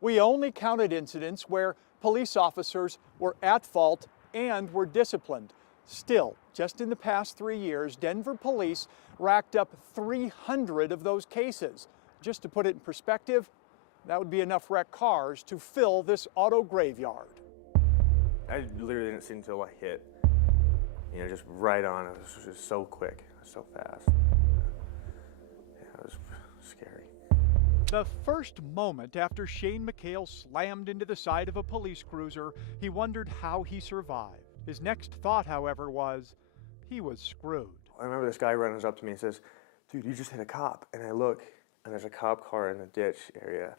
We only counted incidents where police officers were at fault and were disciplined. Still, just in the past 3 years, Denver police racked up 300 of those cases. Just to put it in perspective, that would be enough wrecked cars to fill this auto graveyard. I literally didn't see until I hit, just right on. It was just so quick, so fast. Yeah, it was scary. The first moment after Shane McHale slammed into the side of a police cruiser, he wondered how he survived. His next thought, however, was he was screwed. I remember this guy runs up to me and says, "Dude, you just hit a cop." And I look, and there's a cop car in the ditch area.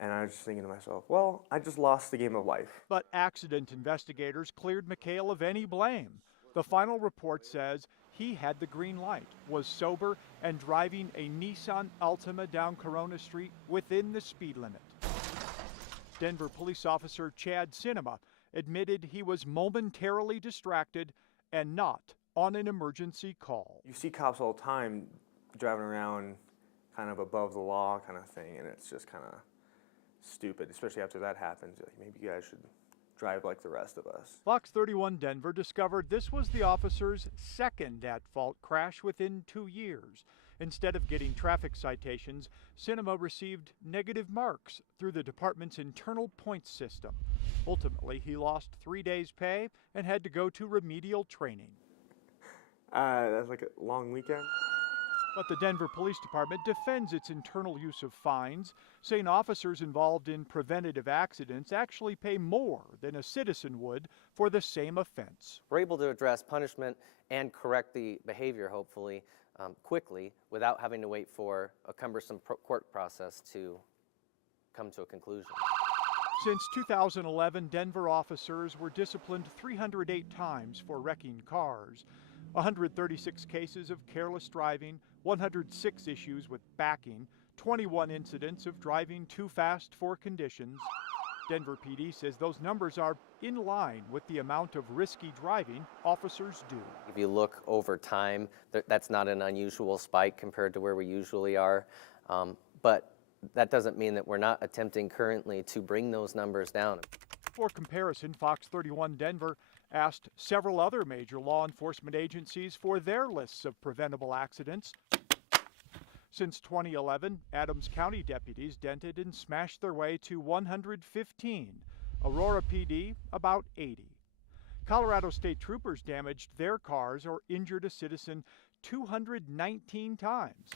And I was just thinking to myself, well, I just lost the game of life. But accident investigators cleared McHale of any blame. The final report says he had the green light, was sober, and driving a Nissan Altima down Corona Street within the speed limit. Denver police officer Chad Cinema admitted he was momentarily distracted and not on an emergency call. You see cops all the time driving around kind of above the law kind of thing, and it's just kind of stupid, especially after that happens. Like, maybe you guys should drive like the rest of us. Fox 31 Denver discovered this was the officer's second at-fault crash within 2 years. Instead of getting traffic citations, Cinema received negative marks through the department's internal points system. Ultimately, he lost 3 days' pay and had to go to remedial training. That's like a long weekend. But the Denver Police Department defends its internal use of fines, saying officers involved in preventative accidents actually pay more than a citizen would for the same offense. We're able to address punishment and correct the behavior, hopefully, quickly without having to wait for a cumbersome court process to come to a conclusion. Since 2011, Denver officers were disciplined 308 times for wrecking cars. 136 cases of careless driving, 106 issues with backing, 21 incidents of driving too fast for conditions. Denver PD says those numbers are in line with the amount of risky driving officers do. If you look over time, that's not an unusual spike compared to where we usually are. But that doesn't mean that we're not attempting currently to bring those numbers down. For comparison, Fox 31 Denver asked several other major law enforcement agencies for their lists of preventable accidents. Since 2011, Adams County deputies dented and smashed their way to 115. Aurora PD, about 80. Colorado State Troopers damaged their cars or injured a citizen 219 times.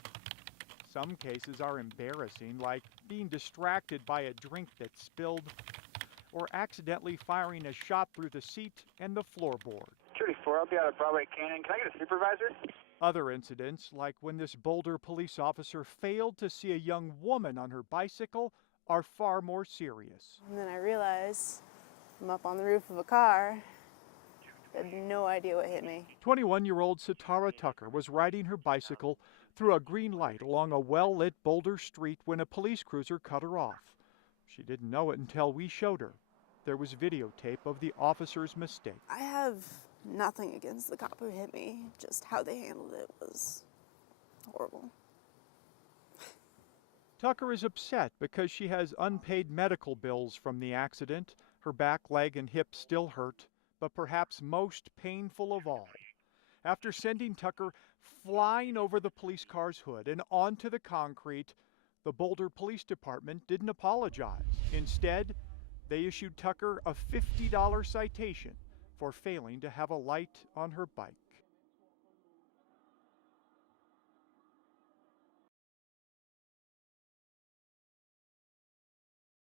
Some cases are embarrassing, like being distracted by a drink that spilled or accidentally firing a shot through the seat and the floorboard. 34, I'll be out of Broadway Canyon. Can I get a supervisor? Other incidents, like when this Boulder police officer failed to see a young woman on her bicycle, are far more serious. And then I realized I'm up on the roof of a car. I had no idea what hit me. 21-year-old Satara Tucker was riding her bicycle through a green light along a well-lit Boulder street when a police cruiser cut her off. She didn't know it until we showed her. There was videotape of the officer's mistake. I have nothing against the cop who hit me. Just how they handled it was horrible. Tucker is upset because she has unpaid medical bills from the accident. Her back, leg, and hip still hurt, but perhaps most painful of all, after sending Tucker flying over the police car's hood and onto the concrete, the Boulder Police Department didn't apologize. Instead, they issued Tucker a $50 citation for failing to have a light on her bike.